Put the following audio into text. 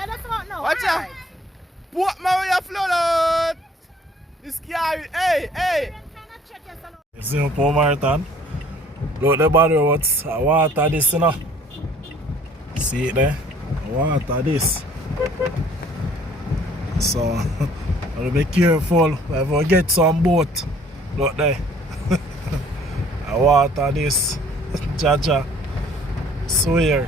Yeah, that's about now. Watch out. Alright. Put my way flood out. This guy, hey. You see my poor marathon? Look the body what's I water this, you know. See it there? I water this. So I'll be careful if I get some boat. Look there. I water this. Jaja. Swear.